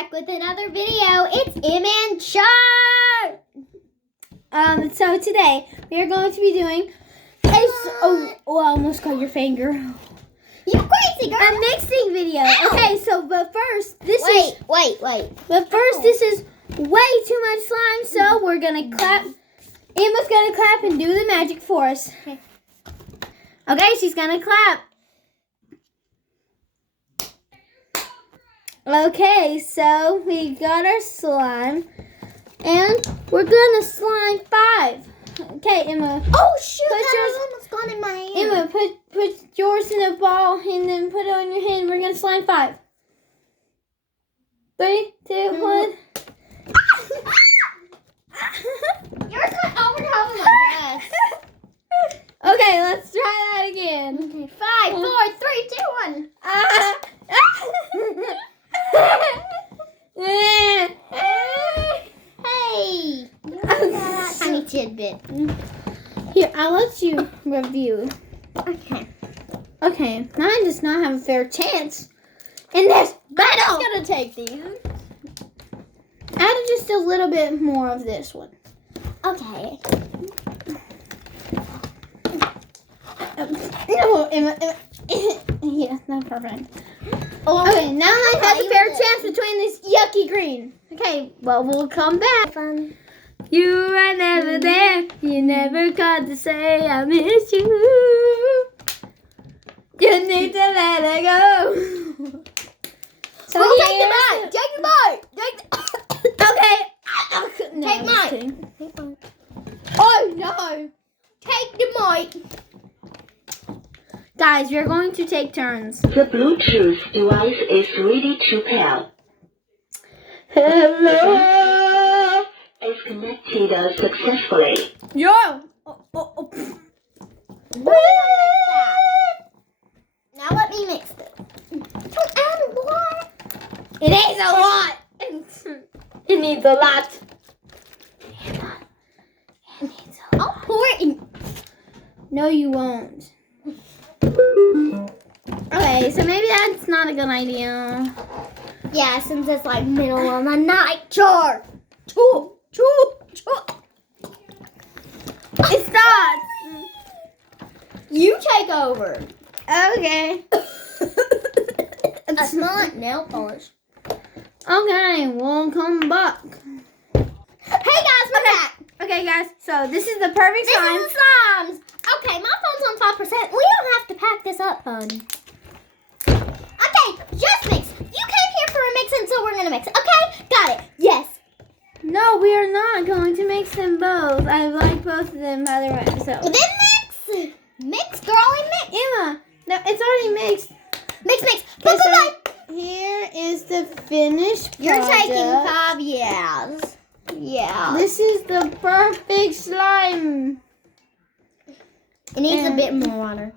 back with another video. It's Emma and Char. So today we are going to be doing I almost got your finger. You crazy girl. A mixing video. Ow. Okay, but first this is way too much slime, so we're gonna clap. Emma's gonna clap and do the magic for us. Okay, she's gonna clap. Okay, so we got our slime, and we're gonna slime 5. Okay, Emma. Oh shoot! That almost gone in my hand. Emma, put yours in a ball and then put it on your hand. We're gonna slime 5. 3, 2, 1. Yours went over top of my dress. Okay, let's try that again. Okay, 5, 4, 3, 2, 1. Hey, that tiny tidbit. Here, I'll let you review. Okay, mine does not have a fair chance in this battle. I'm just gonna take these. Add just a little bit more of this one. Okay. No, Emma. Yeah, not perfect. Okay, now I have a fair chance between this yucky green. Okay, well, we'll come back. Fun. You are never there. You never called to say I miss you. You need to let it go. So we'll take the bite. Take the bite. Okay. No, Take mine. Take mine. Oh no. Take the mic. Guys, we're going to take turns. The Bluetooth device is ready to pair. Hello. It's connected successfully. Yo. Now let me mix it. Don't add more. It is a lot. It needs a lot. I'll pour it in. No, you won't. Okay, so maybe that's not a good idea. Yeah, since it's like middle of the night. Char. It starts. You take over. Okay. That's not nail polish. Okay, we'll come back. Hey guys, we're back. Okay, guys, so this is the perfect This time. is the slimes. Okay, my phone's on 5%. We don't have to pack this up, hon. Okay, just mix. You came here for a mix, and so we're gonna mix it. Okay, got it. Yes. No, we are not going to mix them both. I like both of them, by the way. So Then mix. Mix, girlie, mix. Emma, no, it's already mixed. Mix. Okay, so here is the finished product. You're taking 5 years. Yeah. This is the perfect slime. It needs a bit more water.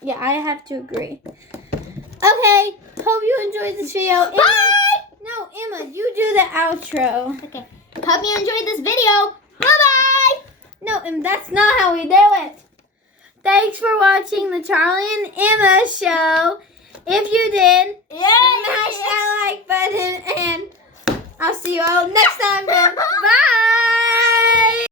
Yeah, I have to agree. Okay, hope you enjoyed this video. Bye! No, Emma, you do the outro. Okay. Hope you enjoyed this video. Bye-bye! No, and that's not how we do it. Thanks for watching the Charlie and Emma show. If you did, smash that like button, and I'll see you all next time. Bye!